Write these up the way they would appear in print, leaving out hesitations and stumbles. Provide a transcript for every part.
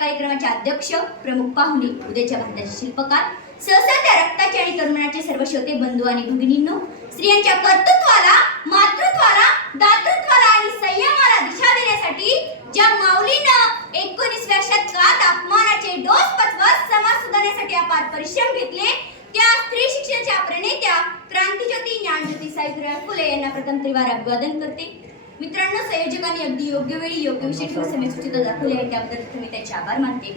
कार्यक्रमाचे अध्यक्ष, प्रमुख पाहुणे, उद्याच्या भारताचे शिल्पकार, सहसा त्या रक्ताचे आणि तरुणाचे सर्व श्रोते बंधू आणि भगिनींनो, स्त्रियांच्या कर्तृत्वाला, मातृत्वाला, दातृत्वाला आणि संयमाला दिशा देण्यासाठी ज्या माऊलीनं 19व्या शतकात अपमानाचे डोस पचवत समाज सुधारण्यासाठी अपार परिश्रम घेतले, त्या स्त्री शिक्षणाच्या प्रणेत्या क्रांतीज्योती ज्ञानज्योती सावित्रीबाई फुले यांना प्रथम त्रिवार अभिवादन करते. मित्रांनो, संयोजकांनी अगदी योग्य वेळी योग्य विषय ठेवून समेत दाखवले आहे, त्याबद्दल मी त्यांचे आभार मानते.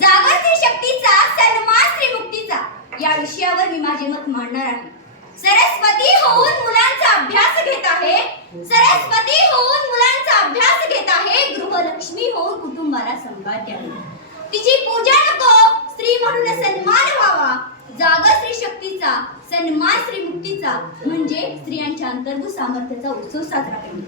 जागर स्त्री शक्तीचा, सन्मान स्त्री मुक्तीचा या विषयावर मी माझे मत मांडणार आहे. सरस्वती होऊन मुलांचा अभ्यास घेत आहे, सरस्वती होऊन मुलांचा अभ्यास घेत आहे, गृहलक्ष्मी होऊन कुटुंबाला संभाळते आहे. तिची पूजा नको, स्त्री म्हणून सन्मान व्हावा. जागर स्त्री शक्तीचा, सन्मान स्त्री मुक्तीचा म्हणजे स्त्रियांच्या अंतर्भूत सामर्थ्याचा उत्सव साजरा करणे,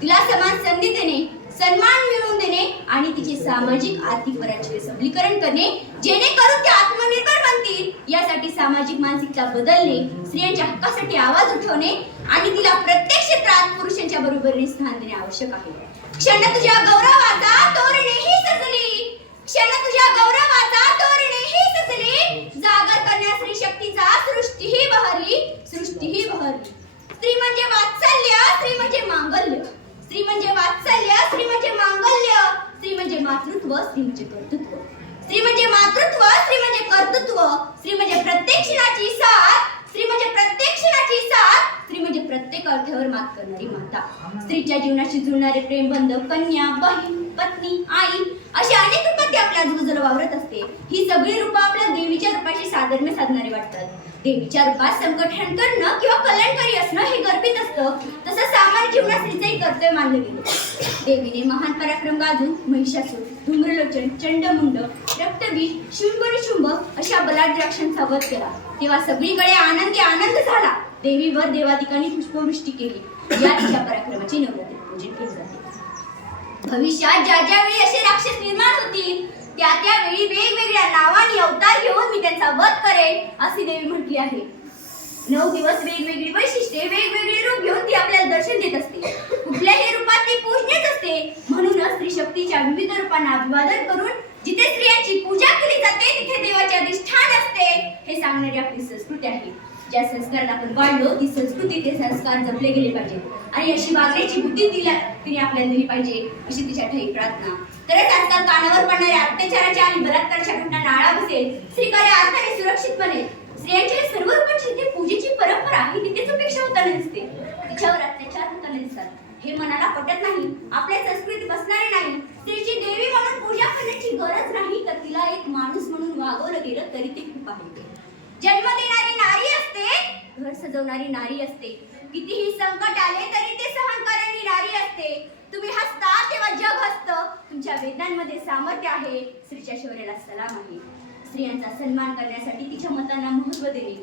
तिला समान संधी देणे, सन्मान मिळवून देणे आणि तिचे सामाजिक आर्थिक पराजय सबलीकरण करणे, जेणेकरून ते आत्मनिर्भर बनतील. यासाठी सामाजिक मानसिकता बदलणे, स्त्रियांच्या हक्कासाठी आवाज उठवणे आणि तिला प्रत्येक क्षेत्रात पुरुषांच्या बरोबरीने स्थान देणे आवश्यक आहे. क्षण तुझ्या गौरवाचा तोरणेही सजली, क्षण तुझ्या गौरवाचा तोरणेही सजली, जागर कन्या स्त्री शक्तीचा सृष्टीही बहरली, सृष्टीही बहरली. स्त्री म्हणजे वात्सल्य, स्त्री म्हणजे मांगल्य, स्त्री म्हणजे वात्सल्य, स्त्री म्हणजे मांगल्य, स्त्री म्हणजे मातृत्व, स्त्री म्हणजे कर्तृत्व, स्त्री म्हणजे मातृत्व, स्त्री म्हणजे कर्तृत्व, स्त्री म्हणजे प्रत्येक क्षणाची साथ, स्त्री म्हणजे प्रत्येक क्षणाची साथ, स्त्री म्हणजे प्रत्येक अर्थावर मात करणारी माता. स्त्रीच्या जीवनाशी जुळणारे प्रेमबंध, कन्या, बहीण, पत्नी, आई अशी अनेक रूपात ती आपल्या आजूबाजूला वावरत असते. ही सगळी रूपं आपल्या देवीच्या रूपाशी साधर्म्य साधणारी वाटतात. देवीच्या रूपात संकटहरण करणं किंवा कल्याणकारी असणं हे गर्भित असतं, तसं सामान्य जीवनात स्त्रीचंही कर्तव्य मानलं गेलं. देवीने महान पराक्रम गाजून महिषासूर, धूम्रलोचन, चंडमुंड, रक्तबीज, शुंभ आणि शुंभ अशा बलाढ्य राक्षसांचा वध केला. तेव्हा सगळीकडे आनंदी आनंद झाला. देवीवर देवादिकांनी पुष्पवृष्टी केली. या तिच्या पराक्रमाचे नवरात्री पूजन केले जाते. भविष्यात ज्या ज्या वेळी असे राक्षस निर्माण होतील, त्या त्यावेळी वेगवेगळ्या नावांनी अवतार घेऊन मी त्यांचा वध करेन अशी देवी म्हटली आहे. 9 दिवस वेगवेगळी वैशिष्ट्ये, वेगवेगळे रूप घेऊन ती आपल्याला दर्शन देत असते. कुठल्याही रूपात ती पूजनीच असते. म्हणूनच स्त्री शक्तीच्या विविध रूपांना अभिवादन करून जिथे स्त्रियांची पूजा केली जाते तिथे देवाचे अधिष्ठान असते हे सांगणारी आपली संस्कृती आहे. ज्या संस्कारात आपण वाढलो ती संस्कृती, ते संस्कार जपले गेले पाहिजे आणि अशी वागण्याची बुद्धी तिने आपल्याला दिली पाहिजे अशी तिच्या ठाई प्रार्थना. तरच आजकाल कानावर पडणाऱ्या अत्याचाराच्या आणि बलात्काराच्या घटनांना आळा बसेल, स्त्रीकार्य अर्थाने सुरक्षित बनेल. स्त्रियांच्या सर्व रूपांची जिथे पूजेची परंपरा आहे तिथेच उपेक्षा होताना दिसते, तिच्यावर अत्याचार होताना दिसतात. हे मनाला पटत नाही, आपल्या संस्कृतीत बसणारे नाही. स्त्रीची देवी म्हणून पूजा करण्याची गरज नाही, तर तिला एक माणूस म्हणून वागवलं गेलं तरी ते खूप आहे. जन्म देणारी नारी असते, घर सजवणारी नारी असते, कितीही संकट आले तरी ते सहन करणारी नारी असते. तुम्ही हसता तेव्हा जग हसतं. तुमच्या वेदनांमध्ये सामर्थ्य आहे. स्त्रीच्या शौर्याला सलाम आहे. स्त्रियांचा सन्मान करण्यासाठी तिच्या मतांना महत्त्व देणे,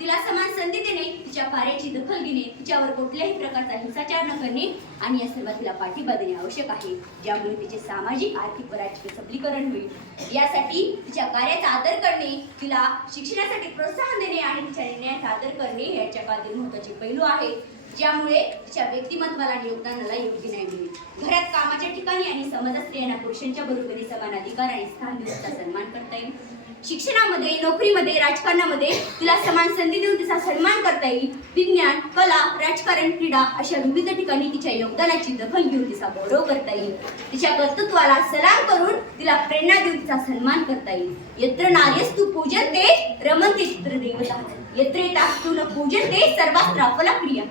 तिला समान संधी देणे, तिच्या कार्याची दखल घेणे, तिच्यावर कुठल्याही प्रकारचा हिंसाचार न करणे आणि या सर्वात तिला पाठिंबा देणे आवश्यक आहे, ज्यामुळे तिचे सामाजिक आर्थिक पराजय सबलीकरण होईल. यासाठी तिच्या कार्याचा आदर करणे, तिला शिक्षणासाठी प्रोत्साहन देणे आणि तिच्या निर्णयाचा आदर करणे याच्या काळातील महत्त्वाचे पैलू आहेत, ज्यामुळे तिच्या व्यक्तिमत्वाला आणि योगदानाला योग्य न्याय मिळेल. घरात, कामाच्या ठिकाणी आणि समाजात स्त्रियांना पुरुषांच्या बरोबरीने समान अधिकार आणि स्थान देऊन तिचा सन्मान करता येईल. शिक्षणामध्ये, नोकरीमध्ये, राजकारणामध्ये तिला समान संधी देऊन तिचा सन्मान करता येईल. विज्ञान, कला, राजकारण, क्रीडा अशा विविध ठिकाणी तिच्या योगदानाची दखल घेऊन तिचा गौरव करता येईल. तिच्या कर्तृत्वाला सलाम करून तिला प्रेरणा देऊन तिचा सन्मान करता येईल. यत्र नार्यस्तु पूजन्ते रमन्ते तत्र देवताः, यत्र एतास्तु न पूजन्ते सर्वास्त्र अफला क्रिया.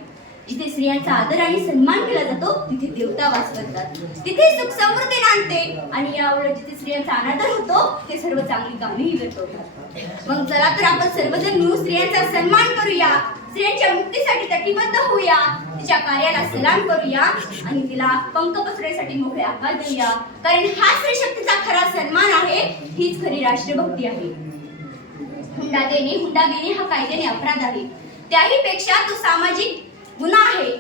जिथे स्त्रियांचा आदर आणि सन्मान केला जातो तिथे देवता वास करतात, तिथे सुख समृद्धी नांदते आणि यावेळी जिथे स्त्रियांचा अनादर होतो ते सर्व चांगली कामेही व्यर्थ होतात. मग चला तर आपण सर्वजण मिळून स्त्रियांचा सन्मान करूया, स्त्रियांच्या मुक्तीसाठी कटिबद्ध होऊया, तिच्या कार्याला सलाम करूया आणि तिला पंख पसरण्यासाठी मोकळे आकार देऊया. कारण हा स्त्री शक्तीचा खरा सन्मान आहे, हीच खरी राष्ट्रभक्ती आहे. हुंडा देणे हा कायद्याने अपराध आहे, त्याही पेक्षा तो सामाजिक गुन्हा आहे.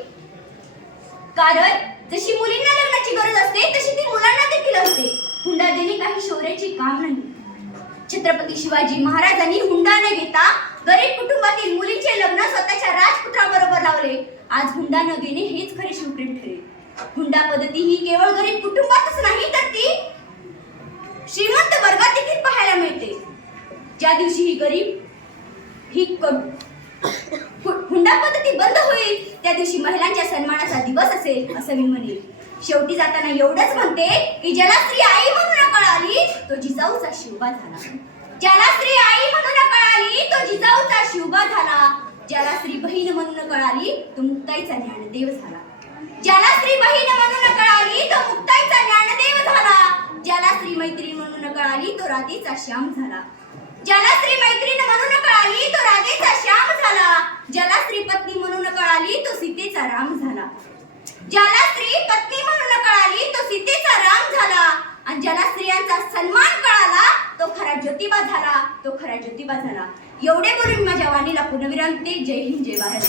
कारण जशी मुलींना लग्नाची गरज असते तशी ती मुलांना देखील असते. हुंडा देणे काही शौर्याचे काम नाही. छत्रपती शिवाजी महाराजांनी हुंडा न घेता गरीब कुटुंबातील मुलीचे लग्न स्वतःच्या राजपुत्राबरोबर लावले. आज हुंडा न घेणे हेच खरे शिवप्रेम ठरेल. हुंडा पद्धती ही केवळ गरीब कुटुंबातच नाही तर ती श्रीमंत वर्गात देखील पाहायला मिळते. ज्या दिवशी ही गरीब ही हुंडा पद्धती बंद होईल त्या दिवशी महिलांच्या सन्मानाचा दिवस असेल असं मी म्हणेन. शेवटी जाताना एवढंच म्हणते की ज्याला स्त्री आई म्हणून कळाली तो जिजाऊचा शिवबा झाला. ज्याला स्त्री आई म्हणून कळाली तो जिजाऊचा शिवबा झाला. ज्याला स्त्री बहीण म्हणून कळाली तो मुक्ताईचा ज्ञानदेव झाला. ज्याला स्त्री बहीण म्हणून कळाली तो मुक्ताईचा ज्ञानदेव झाला. ज्याला स्त्री मैत्रीण म्हणून कळाली तो राधेचा श्याम झाला. ज्याला स्त्री मैत्रीण म्हणून कळाली तो राधेचा श्याम झाला. ज्याला स्त्री पत्नी म्हणून कळाली तो सीतेचा राम झाला. ज्याला स्त्री पत्नी म्हणून कळाली तो सीतेचा राम झाला. आणि ज्याला स्त्रियांचा सन्मान कळाला तो खरा ज्योतिबा झाला. तो खरा ज्योतिबा झाला. एवढे बोलून माझ्या वाणीला पुनर्विराम देते. जय हिंद, जय भारत.